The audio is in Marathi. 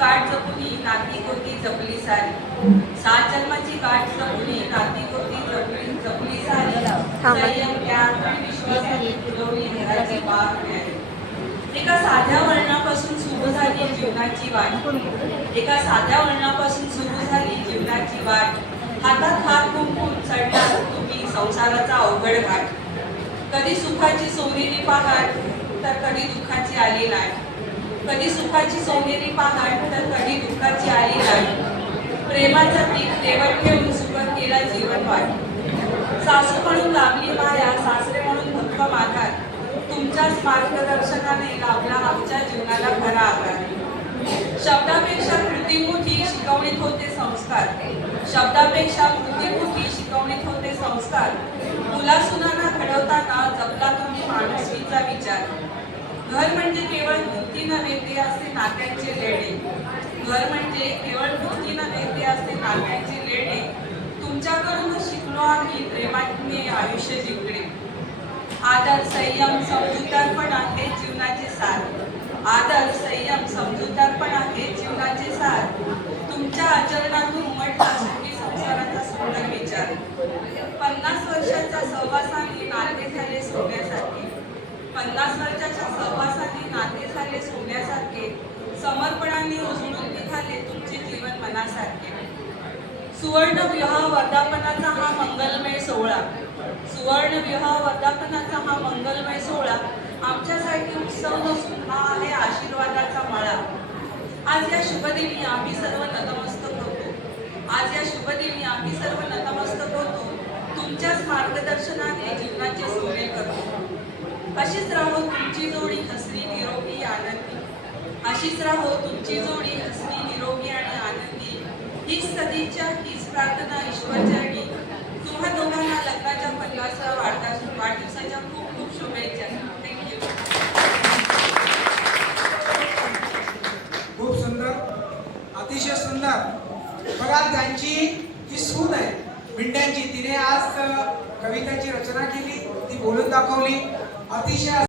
गाठ जपुनी नाती होती जपली सारी, 7 जन्माची गाठ जपुनी नाती होती जपली सारी, संयम त्याग आणि विश्वासाने फुलवली घराची बाग न्यारी. एका साध्या वळणापासून सुरू झाली जीवनाची वाट, एका साध्या वळणापासून सुरू झाली जीवनाची वाट. हातात हात गुंफून चढला तुम्ही संसाराचा अवघड घाट. कधी सुखाची सोनेरी पहाट तर कधी दुःखाची आली लाट, कधी सुखाची सोनेरी पहाट तर कधी दुःखाची आली लाट. प्रेमाचा पीक देवळ ठेवून सुखद केला जीवन वाट. सासू म्हणून लाभली माया, सासरे म्हणून भक्क माघार. तुमच्याच मार्गदर्शनाने लाभला आमच्या जीवनाला खरा आकार. शब्दापेक्षा कृती मोठी शिकवणीत होते संस्कार, शब्दापेक्षा कृती मोठी शिकवणीत होते संस्कार. मुलासुनांना घडवताना जपला तुम्ही माणुसकीचा विचार. घर म्हणजे केवळ मूर्ती नव्हे ते असते नात्यांचे लेणे, घर म्हणजे केवळ मूर्ती नव्हे ते असते नात्यांचे लेणे. तुमच्याकडूनच शिकलो आम्ही प्रेमाने आयुष्य जिंकणे. आदर संयम समजूतदारपणा हे जीवनाचे सार, आदर संयम समजूतदारपणा हे जीवनाचे सार. तुमच्या आचरणातून उमटला सुखी संसाराचा सुंदर विचार. 50 वर्षाच्या सहवासाने नाते झाले सोन्यासारखे, 50 वर्षाच्या सहवासाने नाते झाले सोन्यासारखे. समर्पणाने उजळून निघाले तुमचे जीवन मनासारखे. सुवर्ण विवाह वर्धापनाचा हा मंगलमय सोहळा, सुवर्ण विवाह वर्धापनाचा हा मंगलमय सोहळा आमच्यासाठी उत्सव नसून हा आहे आशीर्वादाचा मळा. आज या शुभदिनी आम्ही सर्व नतमस्तक होतो, आज या शुभदिनी आम्ही सर्व नतमस्तक होतो. तुमच्याच मार्गदर्शनाने जीवनाचे सोने करतो. अशीच राहो तुमची जोडी हसरी निरोगी आनंदी, अशीच राहो तुमची जोडी हसरी निरोगी आणि आनंदी. हीच सदिच्छा हीच प्रार्थना ईश्वरचरणी. तुम्हा दोघांना लग्नाच्या 50व्या वाढदिवसाच्या खूप खूप शुभेच्छा. थँक्यू. खूप सुंदर, अतिशय सुंदर. बघा त्यांची जी सून आहे भिंड्यांची, तिने आज कविताची रचना केली, ती बोलून दाखवली. अतिशय